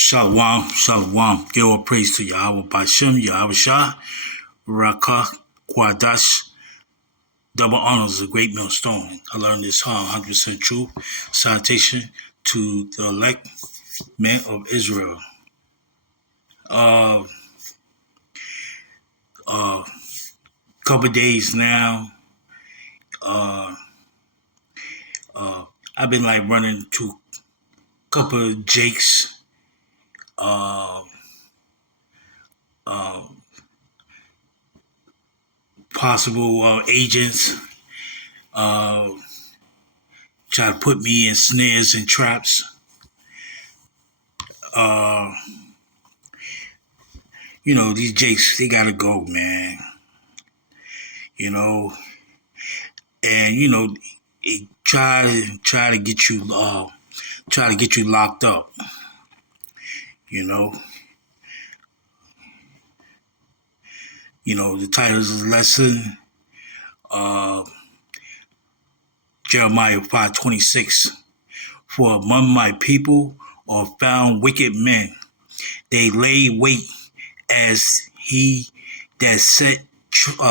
Shalom, shalom. Give all praise to Yahweh Bashem, Yahweh Shah, Rakah, Kwadash. Double honors, a great millstone. I learned this 100% true. Citation to the elect men of Israel. Uh, uh, Couple days now. Uh, I've been like running to a couple of Jakes. Uh, uh, Possible agents. Uh, Try to put me in snares and traps. Uh, these Jakes, they gotta go, man. You know, and it try to get you locked up. You know, the title of the lesson, uh, Jeremiah 5:26. For among my people are found wicked men. They lay wait as he that set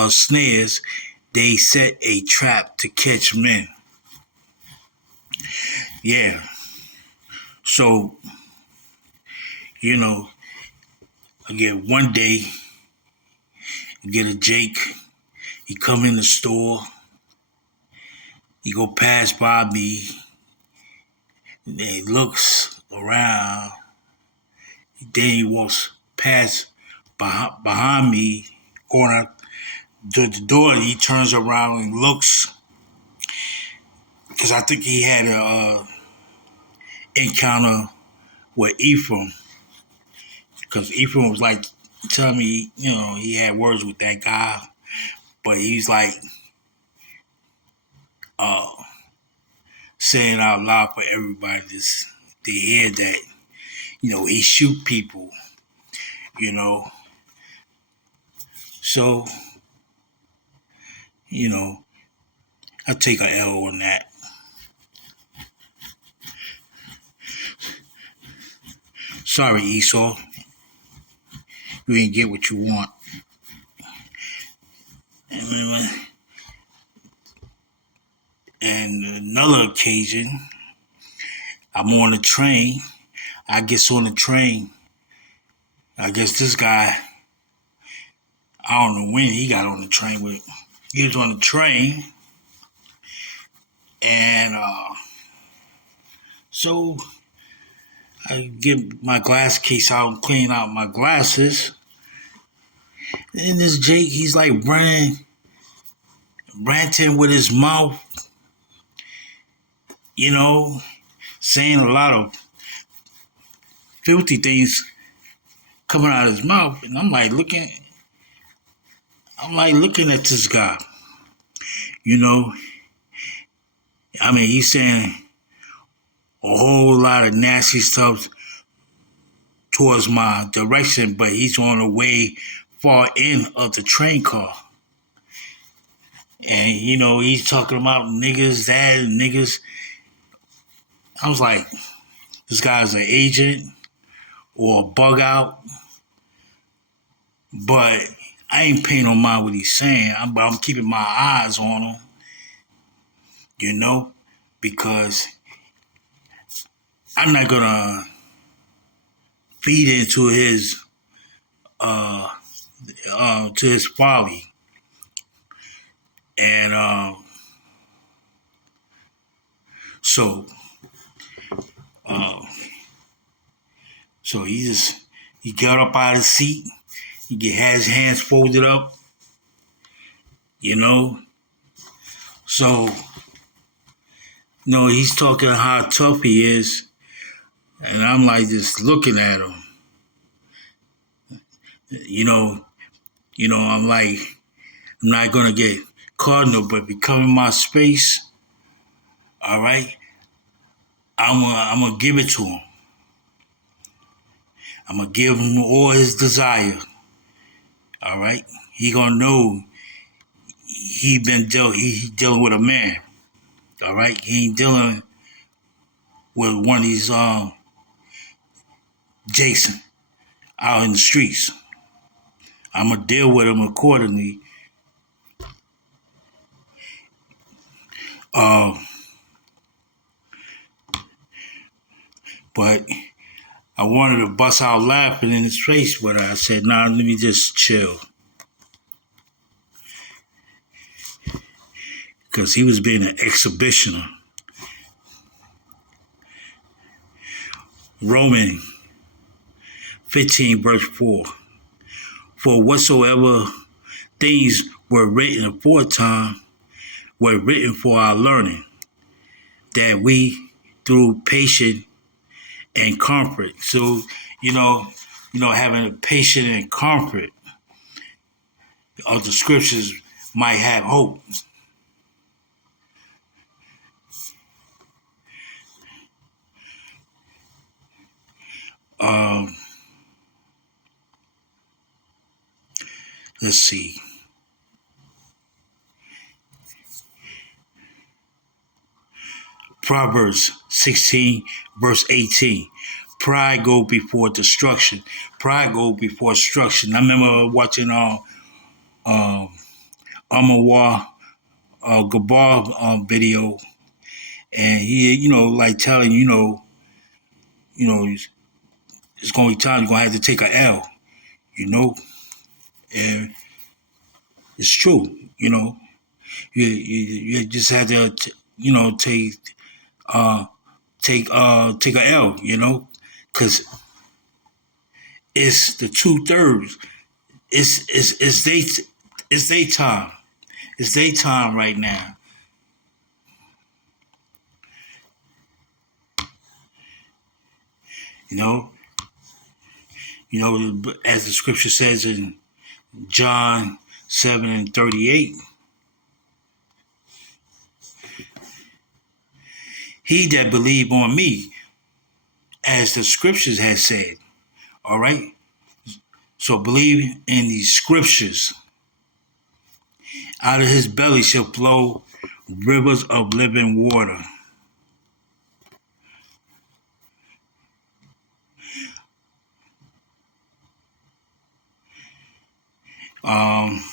snares. They set a trap to catch men. Yeah. So, again, one day, you get a Jake. He come in the store. He go pass by me. And he looks around. Then he walks past behind me, going out the door. He turns around and looks, because I think he had a encounter with Ephraim, because Ephraim was like telling me, he had words with that guy, but he's like saying out loud for everybody to hear that, he shoot people, So, I take a L on that. Sorry, Esau. You ain't get what you want. And another occasion, I'm on the train. I guess on the train, I guess this guy, I don't know when he got on the train, but he was on the train. And so I get my glass case out and clean out my glasses. And this Jake, he's like ranting with his mouth, saying a lot of filthy things coming out of his mouth. And I'm like looking at this guy, he's saying a whole lot of nasty stuff towards my direction, but he's on the way far end of the train car. And, he's talking about niggas, that, and niggas. I was like, this guy's an agent or a bug out. But I ain't paying no mind what he's saying. I'm keeping my eyes on him, because I'm not gonna feed into his to his folly. And so he got up out of his seat. Had his hands folded up, So, he's talking how tough he is, and I'm like just looking at him. I'm like, I'm not gonna get cardinal, but if he come in my space, all right, I'm gonna give it to him. I'm gonna give him all his desire. All right, he gonna know he dealing with a man. All right, he ain't dealing with one of these Jason out in the streets. I'm gonna deal with them accordingly. Uh, but I wanted to bust out laughing in his face, but I said, "Nah, let me just chill," because he was being an exhibitioner. Romans 15, verse 4. For whatsoever things were written aforetime were written for our learning, that we through patience and comfort. So, you know, having a patience and comfort of the scriptures might have hope. Um, let's see. Proverbs 16, verse 18. Pride go before destruction. Pride go before destruction. I remember watching Amawar Gabar video, and he, like telling it's gonna be time you're gonna have to take a L, and it's true. You just had to, uh, take a L, because it's the 2/3. It's they time. It's they time right now. You know, as the scripture says in John 7:38, he that believe on me, as the scriptures has said. All right. So believe in these scriptures. Out of his belly shall flow rivers of living water. Um,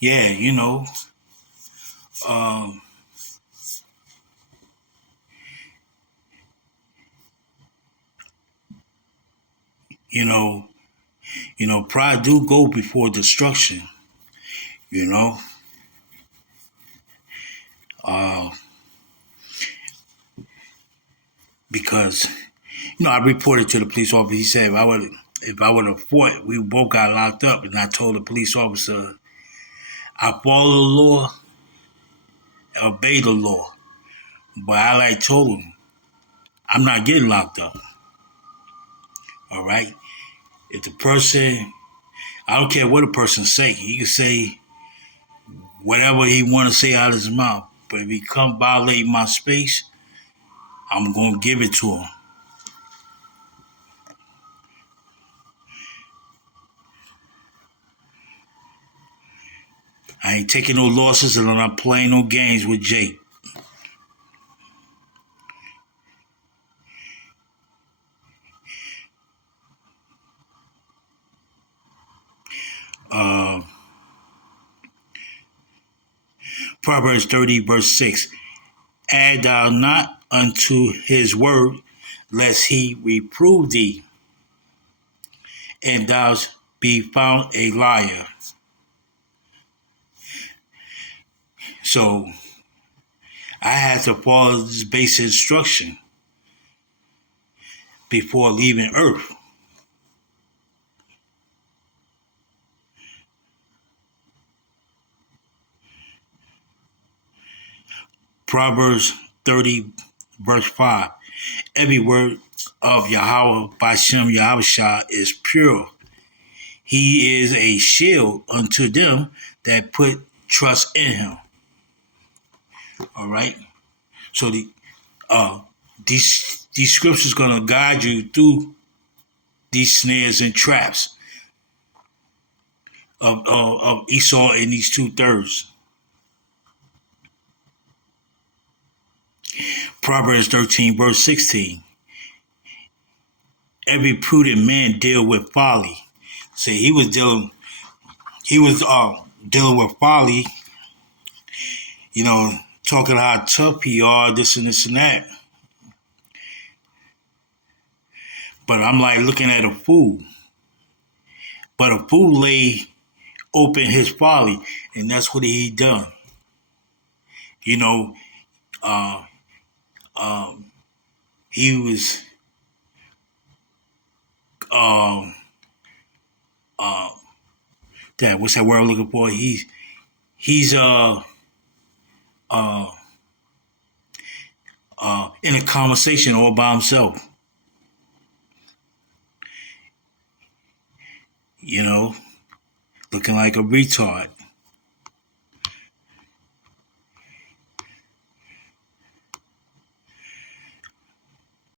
yeah, um, you know, pride do go before destruction. You know, uh, because I reported to the police officer. He said if I would have fought, we both got locked up. And I told the police officer, I follow the law, obey the law. But I told him, I'm not getting locked up. All right. If the person, I don't care what a person say. He can say whatever he want to say out of his mouth. But if he come violate my space, I'm gonna give it to him. I ain't taking no losses and I'm not playing no games with Jake. Uh, Proverbs 30, verse 6. Add thou not unto his word, lest he reprove thee, and thou be found a liar. So I had to follow this basic instruction before leaving earth. Proverbs 30, verse 5. Every word of Yahweh Bashem Yahushua is pure. He is a shield unto them that put trust in him. All right. So these scriptures gonna guide you through these snares and traps of Esau and these 2/3. Proverbs 13, verse 16. Every prudent man deal with folly. See, he was dealing with folly, you know, talking how tough he are, this and this and that. But I'm like looking at a fool. But a fool lay open his folly, and that's what he done. You know, uh, um, he was um, uh, that what's that word I'm looking for? He's uh, in a conversation all by himself. You know, looking like a retard.